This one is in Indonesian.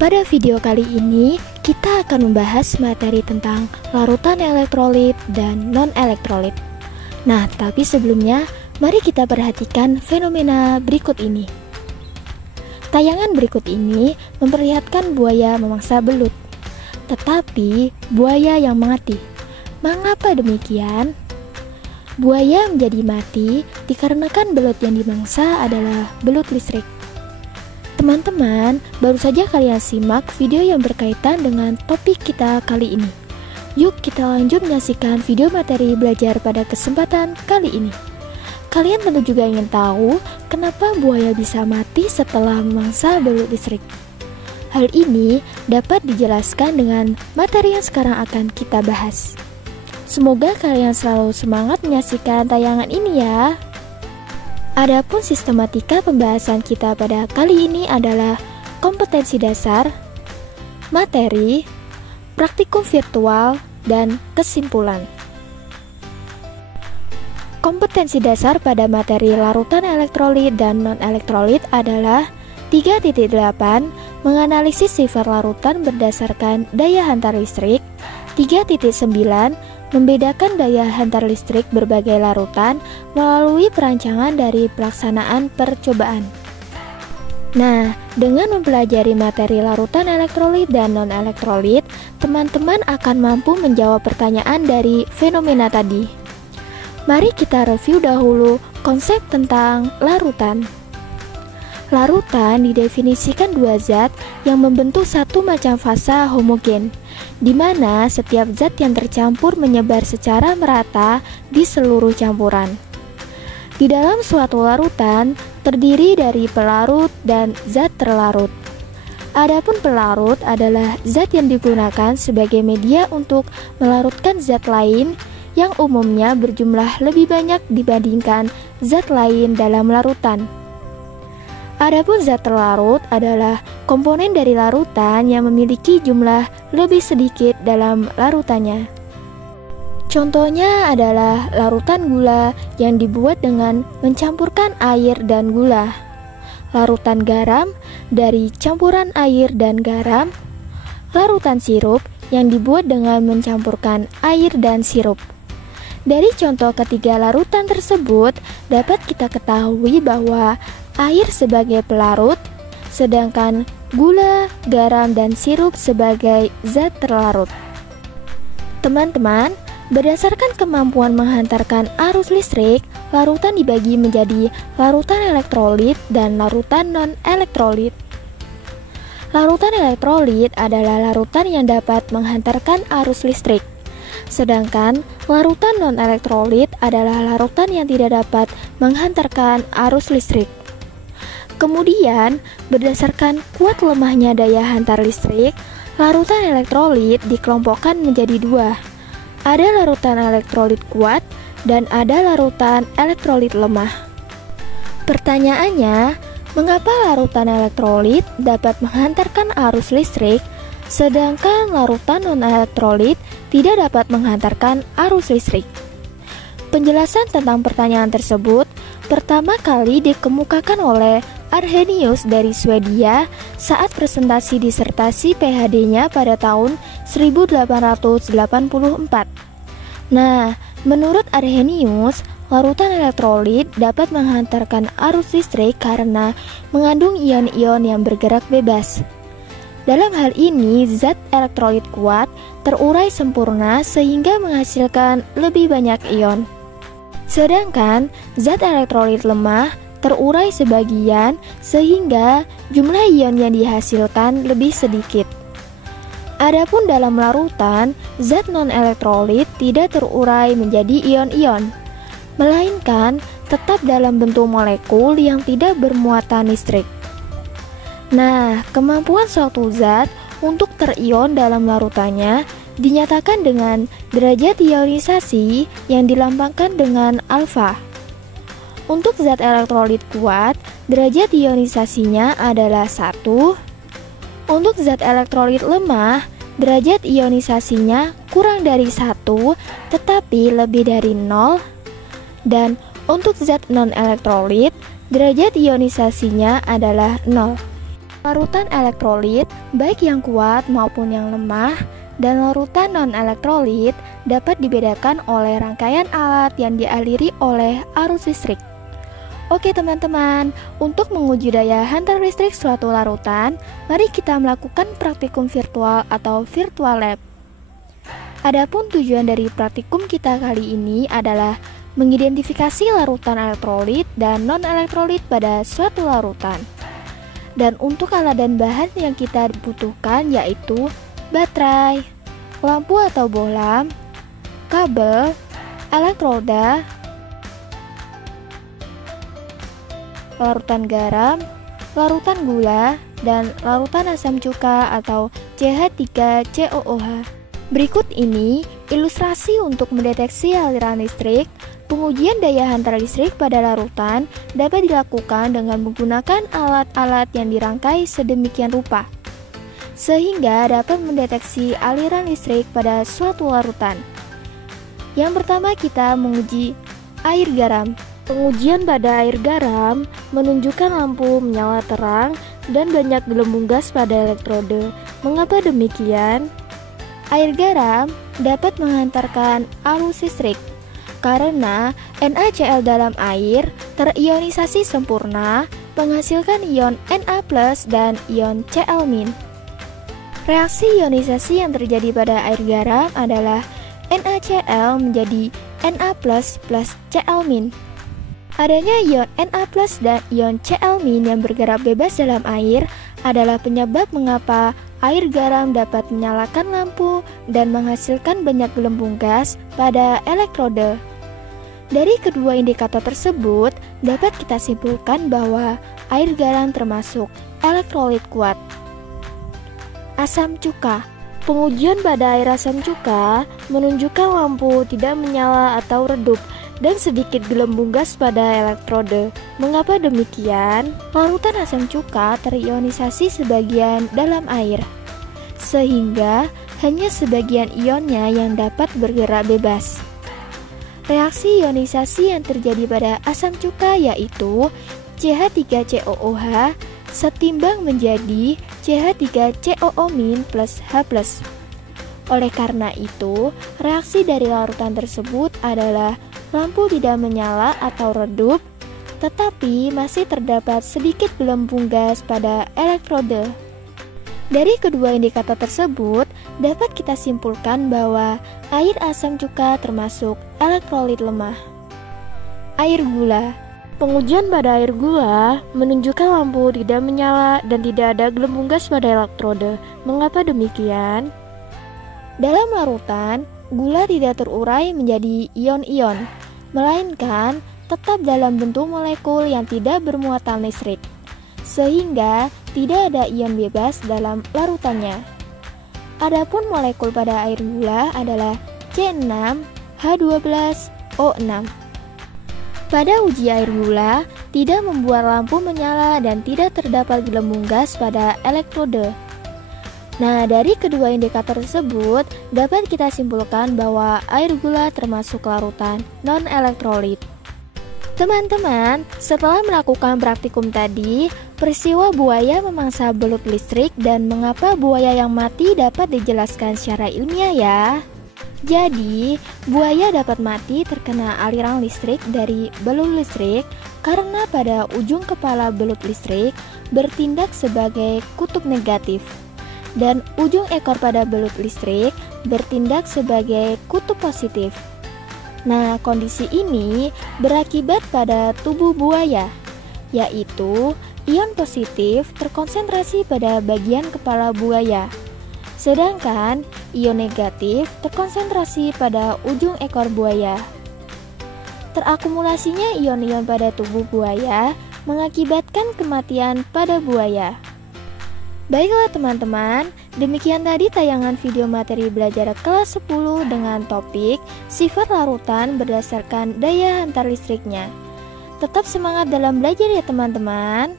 Pada video kali ini, kita akan membahas materi tentang larutan elektrolit dan non-elektrolit. Nah, tapi sebelumnya, mari kita perhatikan fenomena berikut ini. Tayangan berikut ini memperlihatkan buaya memangsa belut, tetapi buaya yang mati. Mengapa demikian? Buaya menjadi mati dikarenakan belut yang dimangsa adalah belut listrik. Teman-teman, baru saja kalian simak video yang berkaitan dengan topik kita kali ini. Yuk kita lanjut menyaksikan video materi belajar pada kesempatan kali ini. Kalian tentu juga ingin tahu kenapa buaya bisa mati setelah memangsa belut listrik. Hal ini dapat dijelaskan dengan materi yang sekarang akan kita bahas. Semoga kalian selalu semangat menyaksikan tayangan ini ya. Adapun sistematika pembahasan kita pada kali ini adalah kompetensi dasar, materi, praktikum virtual, dan kesimpulan. Kompetensi dasar pada materi larutan elektrolit dan non-elektrolit adalah 3.8 menganalisis sifat larutan berdasarkan daya hantar listrik, 3.9 membedakan daya hantar listrik berbagai larutan melalui perancangan dari pelaksanaan percobaan. Nah, dengan mempelajari materi larutan elektrolit dan non-elektrolit, teman-teman akan mampu menjawab pertanyaan dari fenomena tadi. Mari kita review dahulu konsep tentang larutan. Larutan didefinisikan dua zat yang membentuk satu macam fasa homogen, di mana setiap zat yang tercampur menyebar secara merata di seluruh campuran. Di dalam suatu larutan terdiri dari pelarut dan zat terlarut. Adapun pelarut adalah zat yang digunakan sebagai media untuk melarutkan zat lain yang umumnya berjumlah lebih banyak dibandingkan zat lain dalam larutan. Adapun zat terlarut adalah komponen dari larutan yang memiliki jumlah lebih sedikit dalam larutannya. Contohnya adalah larutan gula yang dibuat dengan mencampurkan air dan gula, larutan garam dari campuran air dan garam, larutan sirup yang dibuat dengan mencampurkan air dan sirup. Dari contoh ketiga larutan tersebut, dapat kita ketahui bahwa air sebagai pelarut, sedangkan gula, garam, dan sirup sebagai zat terlarut. Teman-teman, berdasarkan kemampuan menghantarkan arus listrik, larutan dibagi menjadi larutan elektrolit dan larutan non-elektrolit. Larutan elektrolit adalah larutan yang dapat menghantarkan arus listrik. Sedangkan larutan non-elektrolit adalah larutan yang tidak dapat menghantarkan arus listrik. Kemudian, berdasarkan kuat lemahnya daya hantar listrik, larutan elektrolit dikelompokkan menjadi dua. Ada larutan elektrolit kuat dan ada larutan elektrolit lemah. Pertanyaannya, mengapa larutan elektrolit dapat menghantarkan arus listrik, sedangkan larutan non-elektrolit tidak dapat menghantarkan arus listrik? Penjelasan tentang pertanyaan tersebut pertama kali dikemukakan oleh Arrhenius dari Swedia saat presentasi disertasi PhD-nya pada tahun 1884. Nah, menurut Arrhenius, larutan elektrolit dapat menghantarkan arus listrik karena mengandung ion-ion yang bergerak bebas. Dalam hal ini, zat elektrolit kuat terurai sempurna sehingga menghasilkan lebih banyak ion. Sedangkan zat elektrolit lemah terurai sebagian sehingga jumlah ion yang dihasilkan lebih sedikit. Adapun dalam larutan, zat non-elektrolit tidak terurai menjadi ion-ion, melainkan tetap dalam bentuk molekul yang tidak bermuatan listrik. Nah, kemampuan suatu zat untuk terion dalam larutannya dinyatakan dengan derajat ionisasi yang dilambangkan dengan alfa. Untuk zat elektrolit kuat, derajat ionisasinya adalah 1. Untuk zat elektrolit lemah, derajat ionisasinya kurang dari 1 tetapi lebih dari 0. Dan untuk zat non-elektrolit, derajat ionisasinya adalah 0. Larutan elektrolit, baik yang kuat maupun yang lemah, dan larutan non-elektrolit dapat dibedakan oleh rangkaian alat yang dialiri oleh arus listrik. Oke teman-teman, untuk menguji daya hantar listrik suatu larutan, mari kita melakukan praktikum virtual atau virtual lab. Adapun tujuan dari praktikum kita kali ini adalah mengidentifikasi larutan elektrolit dan non-elektrolit pada suatu larutan. Dan untuk alat dan bahan yang kita butuhkan yaitu baterai, lampu atau bohlam, kabel, elektroda, larutan garam, larutan gula, dan larutan asam cuka atau CH3COOH. Berikut ini ilustrasi untuk mendeteksi aliran listrik. Pengujian daya hantar listrik pada larutan dapat dilakukan dengan menggunakan alat-alat yang dirangkai sedemikian rupa, sehingga dapat mendeteksi aliran listrik pada suatu larutan. Yang pertama kita menguji air garam. Pengujian pada air garam menunjukkan lampu menyala terang dan banyak gelembung gas pada elektrode. Mengapa demikian? Air garam dapat menghantarkan arus listrik karena NaCl dalam air terionisasi sempurna, menghasilkan ion Na+ dan ion Cl-. Reaksi ionisasi yang terjadi pada air garam adalah NaCl menjadi Na+ plus Cl-. Adanya ion Na+ dan ion Cl- yang bergerak bebas dalam air adalah penyebab mengapa air garam dapat menyalakan lampu dan menghasilkan banyak gelembung gas pada elektrode. Dari kedua indikator tersebut, dapat kita simpulkan bahwa air garam termasuk elektrolit kuat. Asam cuka. Pengujian pada air asam cuka menunjukkan lampu tidak menyala atau redup dan sedikit gelembung gas pada elektrode. Mengapa demikian? Larutan asam cuka terionisasi sebagian dalam air, sehingga hanya sebagian ionnya yang dapat bergerak bebas. Reaksi ionisasi yang terjadi pada asam cuka yaitu CH3COOH setimbang menjadi CH3COO- plus H+. Oleh karena itu, reaksi dari larutan tersebut adalah lampu tidak menyala atau redup, tetapi masih terdapat sedikit gelembung gas pada elektrode. Dari kedua indikator tersebut, dapat kita simpulkan bahwa air asam cuka termasuk elektrolit lemah. Air gula. Pengujian pada air gula menunjukkan lampu tidak menyala dan tidak ada gelembung gas pada elektrode. Mengapa demikian? Dalam larutan, gula tidak terurai menjadi ion-ion, melainkan tetap dalam bentuk molekul yang tidak bermuatan listrik, sehingga tidak ada ion bebas dalam larutannya. Adapun molekul pada air gula adalah C6H12O6. Pada uji air gula, tidak membuat lampu menyala dan tidak terdapat gelembung gas pada elektrode. Nah, dari kedua indikator tersebut, dapat kita simpulkan bahwa air gula termasuk larutan non-elektrolit. Teman-teman, setelah melakukan praktikum tadi, peristiwa buaya memangsa belut listrik dan mengapa buaya yang mati dapat dijelaskan secara ilmiah ya. Jadi, buaya dapat mati terkena aliran listrik dari belut listrik karena pada ujung kepala belut listrik bertindak sebagai kutub negatif dan ujung ekor pada belut listrik bertindak sebagai kutub positif. Nah, kondisi ini berakibat pada tubuh buaya, yaitu ion positif terkonsentrasi pada bagian kepala buaya, sedangkan ion negatif terkonsentrasi pada ujung ekor buaya. Terakumulasinya ion-ion pada tubuh buaya mengakibatkan kematian pada buaya. Baiklah teman-teman, demikian tadi tayangan video materi belajar kelas 10 dengan topik sifat larutan berdasarkan daya hantar listriknya. Tetap semangat dalam belajar ya teman-teman.